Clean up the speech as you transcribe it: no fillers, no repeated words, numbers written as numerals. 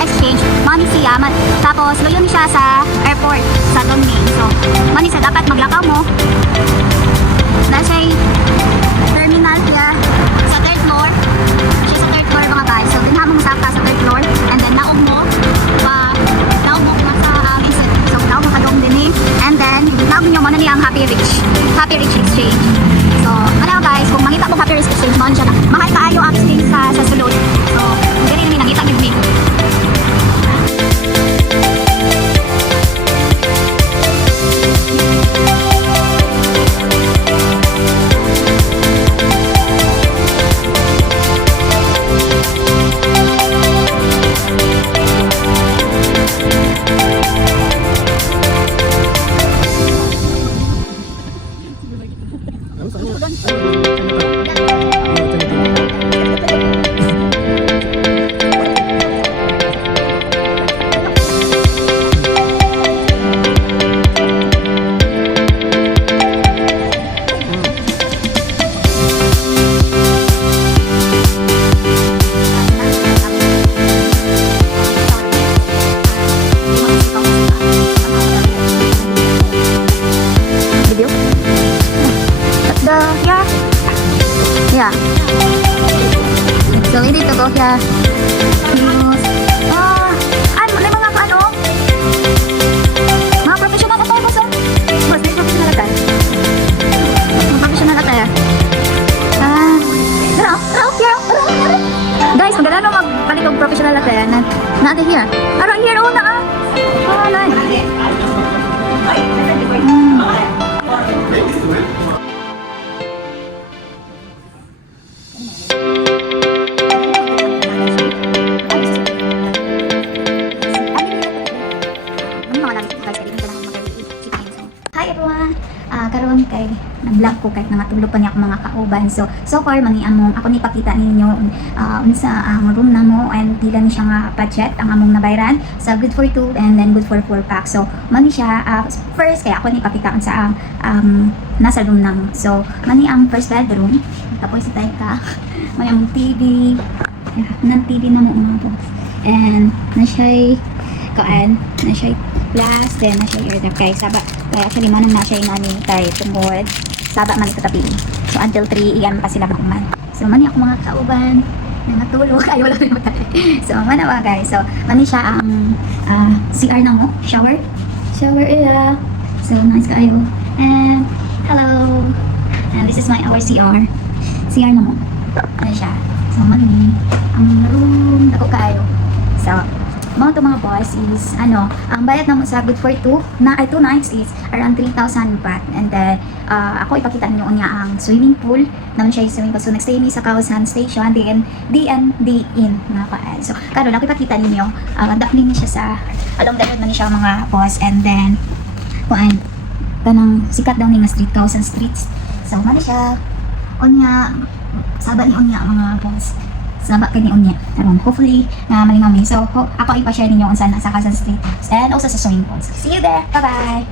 exchange, money siya, tapos luyon siya sa airport, sa Dongming. So, money siya, dapat maglakaw mo. Na siya'y terminal niya sa third floor. Siya sa third floor mga guys. So, dinha mong sakta sa third floor. And then, naog mo na sa exit. So, naog mo kadong din eh. And then, naog nyo mo na niya ang Happy Rich Exchange. So, ano guys, kung mangita mo Happy Rich Exchange, mo siya na. Mahal kaayo ang exchange sa sulod. So, ganyan namin nakita with me. Yeah. So, hindi to go siya. Ano, may mga ano? Mga professional na tayo, boss. Boss, may professional na tayo. Mga professional na tayo. Guys, maganda na magpalit ng professional na tayo. Natin here. Pero here, una ah. Nice. Hi everyone! Karon kay nag-vlog ko kahit nangatulog pa niya ako mga kauban. So far, mangiamong ako nipakita ninyo unsa ang room na mo and pila ni siya nga budget ang among nabayran. So, good for 2 and then good for 4 packs. So, mani siya, first kaya ako nipakita sa nasa room namo. So, mani ang first bedroom. Tapos si ka. May among TV. Nang TV na mo mga boss. And, na siya'y glass, then na siya air kay saba. Kaya actually manang na siya nani kay tungod saba man ito tabi. So until 3 iyan pa sila man. So mani ako mga kauban na natulog ay wala rin matay. So manawa guys. So mani siya ang CR na mo, shower area. So nice kayo. And hello. And this is our CR. CR na mo. Ano siya. So mani ang room dako kayo. So mga boys is ang bayad na mo sa good for 2 nights is around 3,000 baht. And then ako ipakita niyo niya ang swimming pool naman siya yung swimming pool. So nagstay ni sa Kaosan Station then DND in na paan. So karon ako ipakita ninyo dakli ni siya sa along the road man siya mga boss. And then kanang sikat daw ni nga street Kaosan Streets. So man siya unya saba ni unya mga boss. Saba kay ni unya. Karon hopefully na malingami. So ako ipa-share ninyo kung saan sa Kaosan Street and also sa swimming pools. See you there. Bye bye.